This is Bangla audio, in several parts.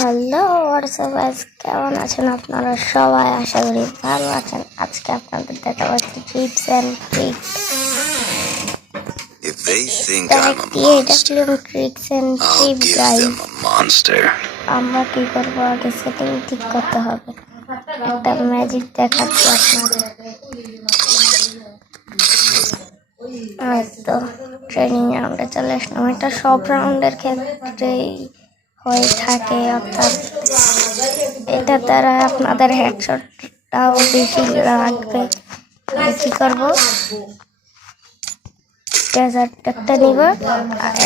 হ্যালো হোয়াটসঅ্যাপ গাইস, কেমন আছেন আপনারা সবাই? আশা করি ভালো আছেন। আজকে আপনাদের দেখাবো tips and tricks. If they think এটা I'm a একটি monster, tricks and I'll tip give guys. them a monster. আমরা কি করবো, আগে সেটিং ঠিক করতে হবে। একটা ম্যাজিক দেখাচ্ছি আপনাদের। তো ট্রেনিং রাউন্ডে চলে আসলাম। এটা সব রাউন্ডের ক্ষেত্রেই হয়ে থাকে, অর্থাৎ এটা দ্বারা আপনাদের হেডশটটাও বেশি লাগবে। কি করবো, একটা নিব,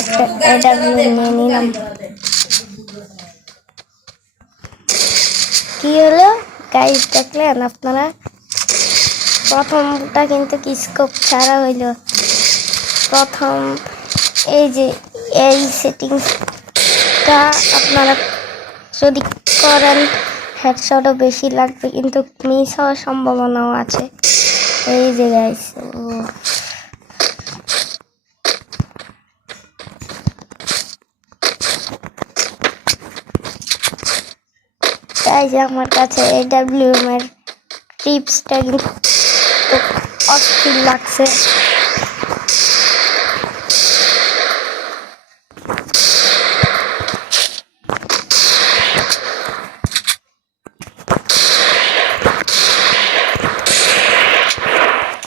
একটা এডাব্লিউ নিয়ে নিলাম। কি হলো গাইস, দেখলেন আপনারা? প্রথমটা কিন্তু স্কোপ ছাড়া হইল। প্রথম এই যে এই সেটিংসটা আপনারা যদি করেন হেডশটও বেশি লাগবে, কিন্তু মিস হওয়ার সম্ভাবনাও আছে। এই যে গাইস, তাই যে আমার কাছে এডাব্লিউএম এর টিপসটা কিন্তু অস্থির লাগছে।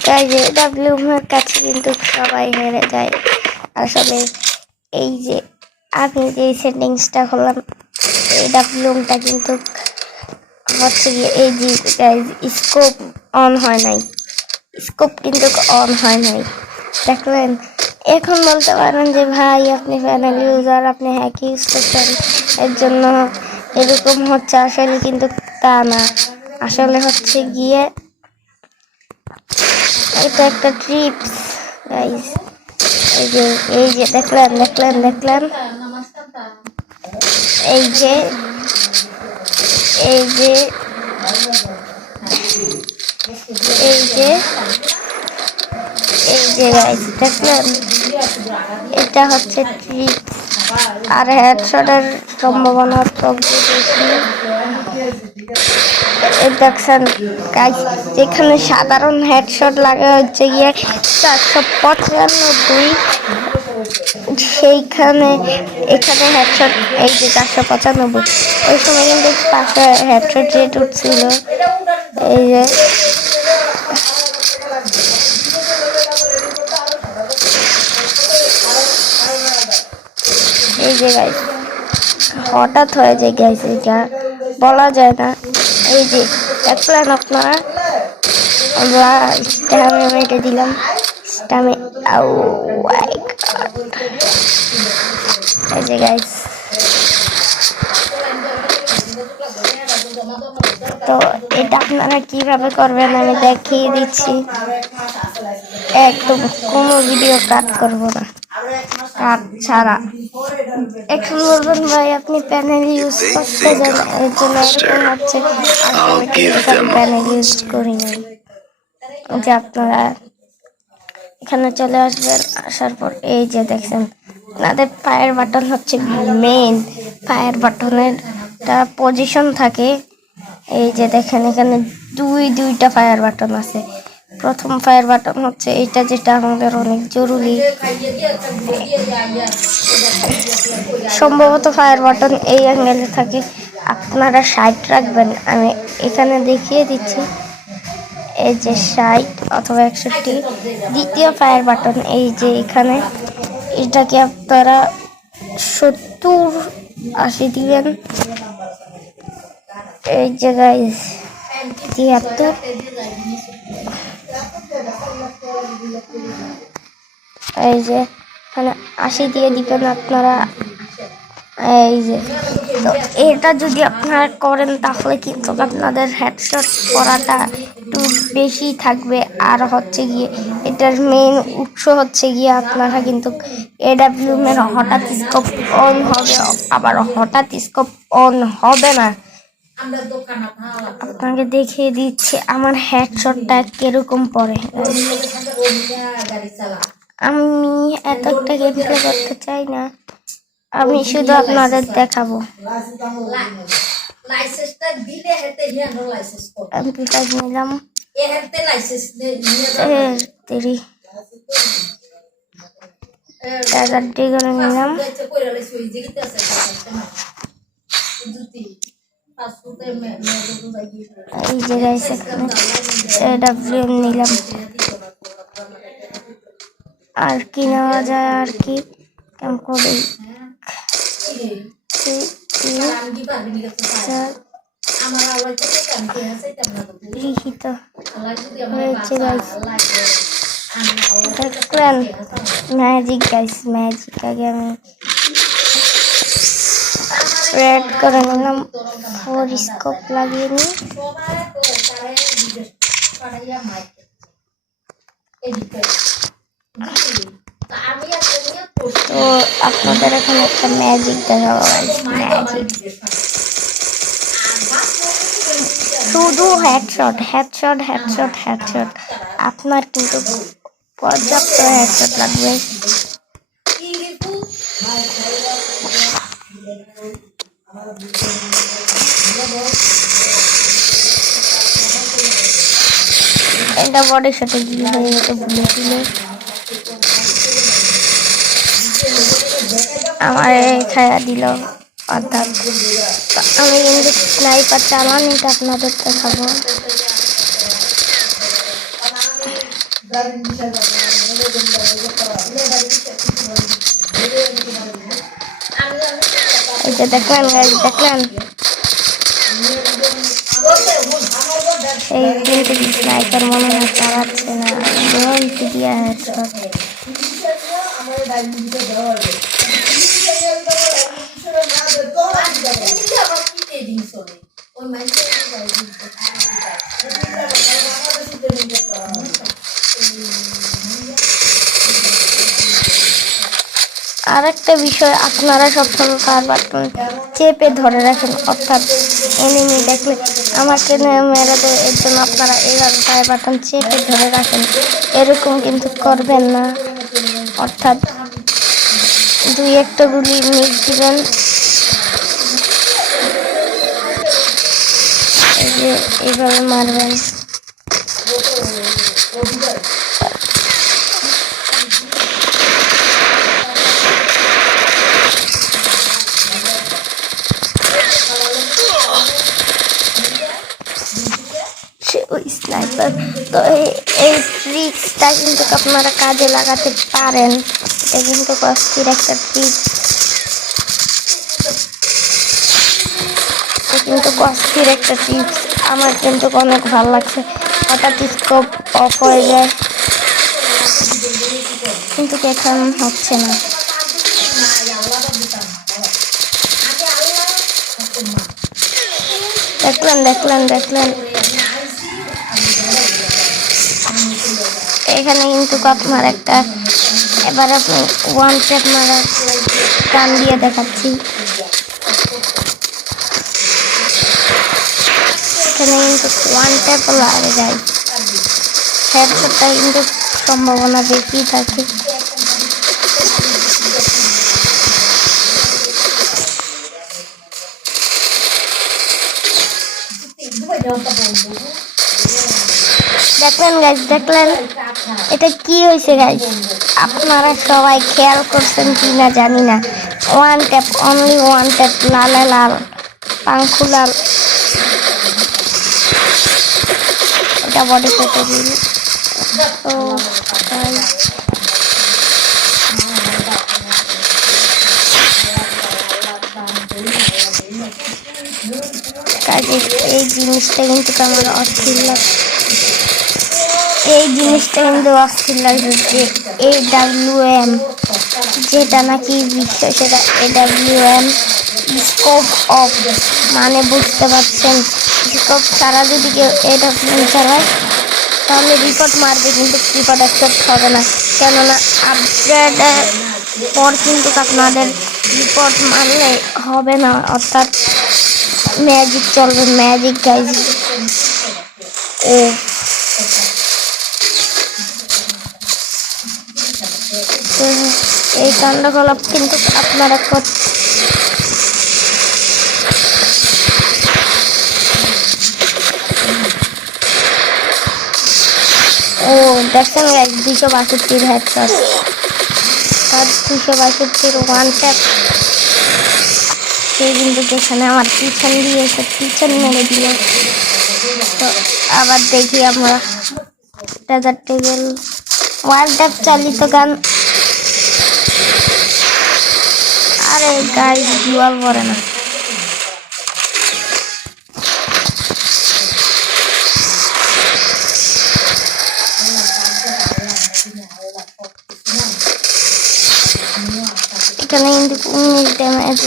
তাই যে এডাব্লিউএম এর কাছে কিন্তু সবাই হেরে যায়। আসলে এই যে আমি যে সেটিংসটা করলাম, এডাব্লিউএমটা কিন্তু হচ্ছে গিয়ে এই যে গাইস, স্কোপ অন হয় নাই, স্কোপ কিন্তু অন হয় নাই, দেখলেন? এখন বলতে পারেন যে ভাই আপনি প্যানেল ইউজার, আপনি হ্যাক ইউজ করছেন, এর জন্য এরকম হচ্ছে। আসলে কিন্তু তা না, আসলে হচ্ছে গিয়ে এটা একটা ট্রিপস গাইস। এই যে দেখলেন এই যে এই যে এই যে এই যে গাইস, দেখলেন? এটা হচ্ছে ট্রিক্স। আর হেডশটের সম্ভাবনা তো বেশি। দেখছেন গাইস, যেখানে সাধারণ হেডশট লাগে হচ্ছে গিয়ে 495, সেইখানে এখানে হেডশট এই যে 495। ওই সময় কিন্তু 500 হেডশট রেট উঠছিল। এই যে গাইস, হঠাৎ হয়ে যায় গাইস, এটা বলা যায় না। এই যে দেখলেন আপনারা, আমরা স্ট্যামে মেটে দিলাম, স্ট্যামে। এই যে গাইস, তো এটা আপনারা কিভাবে করবেন আমি দেখিয়ে দিচ্ছি। একদম কোনো ভিডিও কাট করব না, কাট ছাড়া। এখন বলবেন ভাই আপনি প্যানেল ইউজ করতে যান, এর জন্য এরকম হচ্ছে। আসলে কিন্তু আমি প্যানেল ইউজ করি নাই। যে আপনারা এখানে চলে আসবেন, আসার পর এই যে দেখছেন আপনাদের ফায়ার বাটন হচ্ছে মেইন। ফায়ার বাটনের পজিশন থাকে, এই যে দেখেন এখানে দুইটা ফায়ার বাটন আছে। প্রথম ফায়ার বাটন হচ্ছে এটা, যেটা আমাদের অনেক জরুরি। সম্ভবত ফায়ার বাটন এই অ্যাঙ্গেলে থাকে, আপনারা 60 রাখবেন। আমি এখানে দেখিয়ে দিচ্ছি, এই যে 60 অথবা 61। দ্বিতীয় ফায়ার বাটন এই যে এখানে, এটাকে আপনারা 70-80 দিবেন। এই যে গাইস 73। এই যে মানে 80 দিয়ে দিবেন আপনারা। এই যে তো এটা যদি আপনারা করেন তাহলে কিন্তু আপনাদের হেডশট করাটা একটু বেশি থাকবে। আর হচ্ছে গিয়ে এটার মেইন উৎস হচ্ছে গিয়ে আপনারা কিন্তু এডাব্লিউএম এর হঠাৎ স্কোপ অন হবে, আবার হঠাৎ স্কোপ অন হবে না। আপনাকে দেখিয়ে দিচ্ছি আমার হেডশটটা কিরকম পড়ে। আমি এত একটা গেম প্লে করতে চাই না, আমি শুধু আপনাদের দেখাবো। MP5 নিলাম। নিলাম। এই যে গাইস এখানে AWM নিলাম। আর কি নেওয়া যায়, আর কি কেমন করে লিখিত হয়েছে গাইস। দেখলেন ম্যাজিক গাইস, ম্যাজিক। আগে আমি রেড করে নিলাম, 4 স্কোপ লাগিয়ে নিই। তো আপনাদের এখানে একটা ম্যাজিক দেখাবো গাইস, ম্যাজিক। শুধু হেডশট হেডশট হেডশট হেডশট। আপনার কিন্তু পর্যাপ্ত হেডশট লাগবে। এটা বডির সাথে কি হয়ে যেতে ভুলেছিল। আমার খায়া দিল, অর্থাৎ আমি কিন্তু স্নাইপার চালানি, এটা আপনাদের দেখাবো। এটা দেখলেন দেখলেন, এই কিন্তু স্নাইপার মনে হয় চালাচ্ছে না, দিয়া হেডশট। আরেকটা বিষয়, আপনারা সবসময় ফায়ার বাটন চেপে ধরে রাখেন, অর্থাৎ এনিমি দেখলে আমাকে মেরে দেয়, এর জন্য আপনারা এইভাবে ফায়ার বাটন চেপে ধরে রাখেন। এরকম কিন্তু করবেন না, অর্থাৎ 2-1টা গুলি মিস দিবেন। এই যে এইভাবে মারবেন। স্নাইপার তো এই ট্রিক্সটা কিন্তু আপনারা কাজে লাগাতে পারেন। এটা কিন্তু অস্থির একটা ট্রিক্স, কিন্তু অস্থির একটা টিপস। আমার কিন্তু অনেক ভালো লাগছে। হঠাৎ স্কোপ অফ হয়ে যায়, কিন্তু এখন হচ্ছে না। দেখলেন দেখলেন দেখলেন, এখানে কিন্তু আপনার একটা, এবার আপনি ওয়ান ট্যাপ মারা গান দিয়ে দেখাচ্ছি। এখানে কিন্তু ওয়ান ট্যাপ লাগে যায়, হেডশটটা কিন্তু সম্ভাবনা বেশি থাকে। দেখলেন গাইস দেখলেন, এটা কি হয়েছে গাইস, আপনারা সবাই খেয়াল করছেন কি না জানি না। One tap, only one tap, লালে লাল পাঙ্খু লাল। এটা বডি কেটে দিল। তো এই জিনিসটা কিন্তু আমার অস্থির লাগছে, এই জিনিসটা কিন্তু অস্থির লাগছে যে AWM, যেটা নাকি বিশ্ব সেটা AWM স্কোপ অফ, মানে বুঝতে পারছেন, স্কোপ ছাড়া যদি কেউ AWM চালায় তাহলে রিপোর্ট মারবে, কিন্তু রিপোর্ট অ্যাকসেপ্ট হবে না, কেননা আপগ্রেডের পর কিন্তু আপনাদের রিপোর্ট মারলে হবে না, অর্থাৎ ম্যাজিক চলবে, ম্যাজিক গাইজ। ও এই কাণ্ডকলাপ কিন্তু আপনারা ও দেখছেন 262 হেডশট, তার 262 ওয়ান ট্যাপ। সে কিন্তু যেখানে আমার পিছন দিয়ে এসে পিছন মেরে দিল। তো আবার দেখি আমরা ডেজার্ট টেবিল ওয়ান ট্যাপ চালিত গান। আরে গাইস জুয়াল পড়ে না। এখানে কিন্তু 19 ড্যামেজ।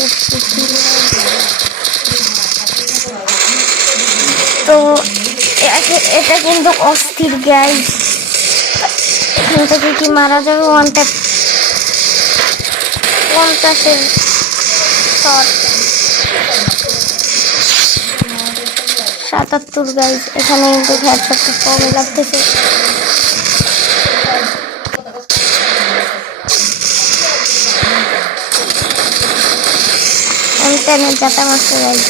তো এটা কিন্তু অস্থির গাইস। এখান থেকে কি মারা যাবে? ওয়ান ট্যাপ 50-এর শট 77 গাইস। এখানে কিন্তু হেডশটটা কমই লাগতেছে। M10 চাটা মারছে গাইস।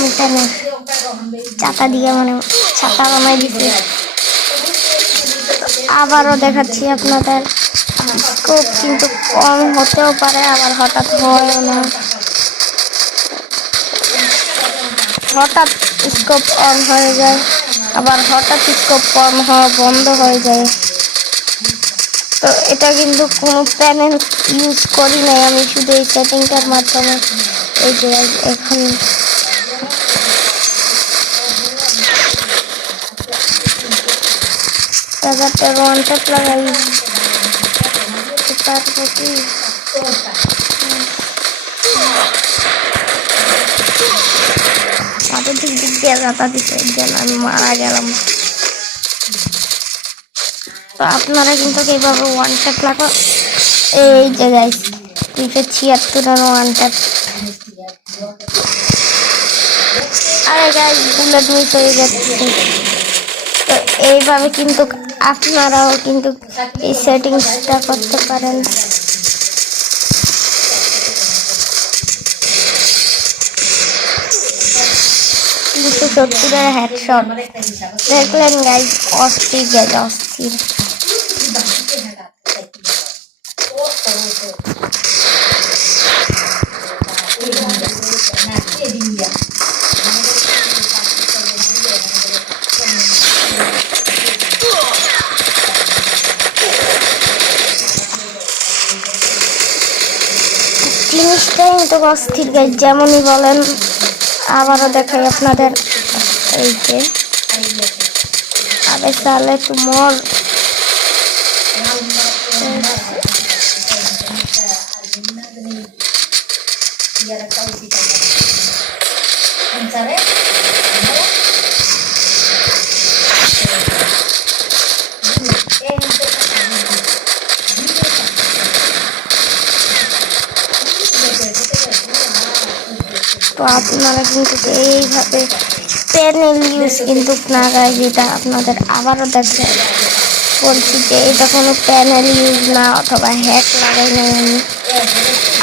M10 চাটা দিয়ে মানে ছাতা বানাই দিছে। আবারও দেখাচ্ছি আপনাদের, স্কোপ কিন্তু কম হতেও পারে, আবার হঠাৎ হয়ও না। হঠাৎ স্কোপ অন হয়ে যায়, আবার হঠাৎ স্কোপ কম হওয়া বন্ধ হয়ে যায়। তো এটা কিন্তু কোনো প্যানেল ইউজ করি নাই আমি, শুধু এই সেটিংটার মাধ্যমে। এই যে এখন ডেজার্টের ওয়ান ট্যাপ লাগাই পারবো কি? মাথার দিক দিয়ে যাতা দিতে গেল, আমি মারা গেলাম। তো আপনারা কিন্তু এইভাবে ওয়ান ট্যাপ লাগো। এই যে গাইস 276 ওয়ান ট্যাপ। আরে গাইস বুলেট মিস হয়ে যাচ্ছে। তো এইভাবে কিন্তু আপনারাও কিন্তু এই সেটিংসটা করতে পারেন। কিন্তু 70-এর হেডশট দেখলেন গাইস, অস্থির গাইস, অস্থির। জিনিসটাই কিন্তু অস্থির গাইস, যেমনই বলেন। আবারও দেখাই আপনাদের, এই যে আরে সালে তোমার তো আপনারা কিন্তু এইভাবে প্যানেল ইউজ কিন্তু না গাইস, এটা আপনাদের আবারও দেখে বলছি যে এটা কোনো প্যানেল ইউজ না, অথবা হ্যাক লাগাই নাই আমি।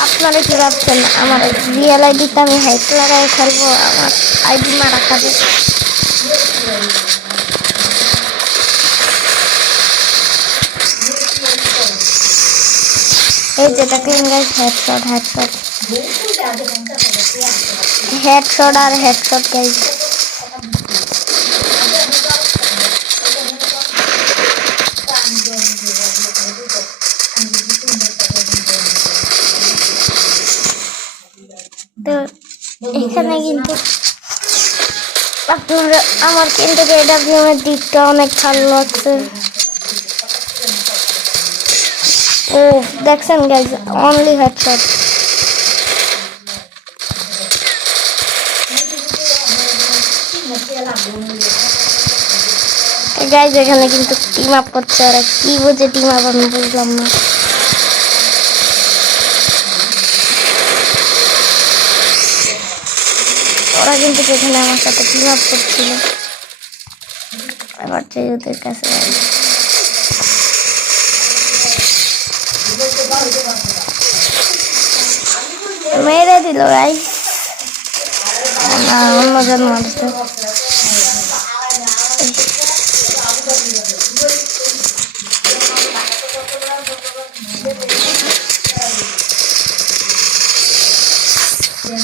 আপনারা কি ভাবছেন আমার রিয়েল আইডিতে আমি হ্যাক লাগাই খেলবো? আমার আইডি মারা খাবে। এই যে দেখলেন গাইস, হেডশট হেডশট হেডশট আর হেডশট গাইস। তো এখানে কিন্তু আপনারা, আমার কিন্তু AWM এর দিকটা অনেক ভালো লাগছে। ও দেখছেন গাইস, অনলি হেডশট। গাইস এখানে কিন্তু টিম আপ করছে, ওরা কি বুঝে টিম আপ আমি বুঝলাম না। ওরা কিন্তু যেখানে আমার সাথে টিম আপ করছিল, এবার যে ওদের কাছে মেরে দিল গাইস। না অন্যজন মারছে।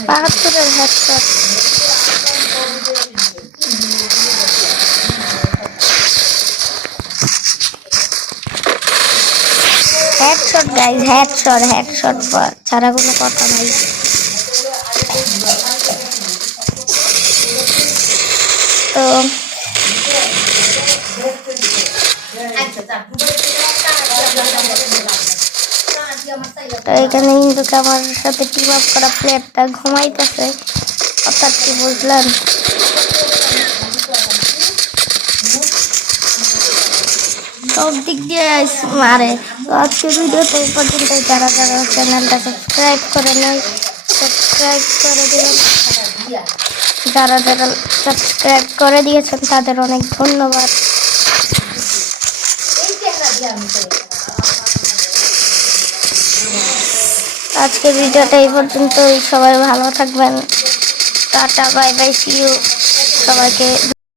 বাহাত্তরের হেডশট। হেডশট গাইস, হেডশট ছাড়া কোনো কথা নাই। তো এখানে কিন্তু আমার সাথে টিম আপ করা প্লেয়ারটা ঘুমাইতেছে, অর্থাৎ কি বুঝলেন? সব দিক দিয়ে মারে। তো আজকে ভিডিওতে এই পর্যন্ত। যারা যারা চ্যানেলটা সাবস্ক্রাইব করে নেই সাবস্ক্রাইব করে দেবেন। যারা যারা সাবস্ক্রাইব করে দিয়েছেন তাদের অনেক ধন্যবাদ। আজকে ভিডিওটা এই পর্যন্তই। সবাই ভালো থাকবেন। Tata, bye bye, see you সবাইকে।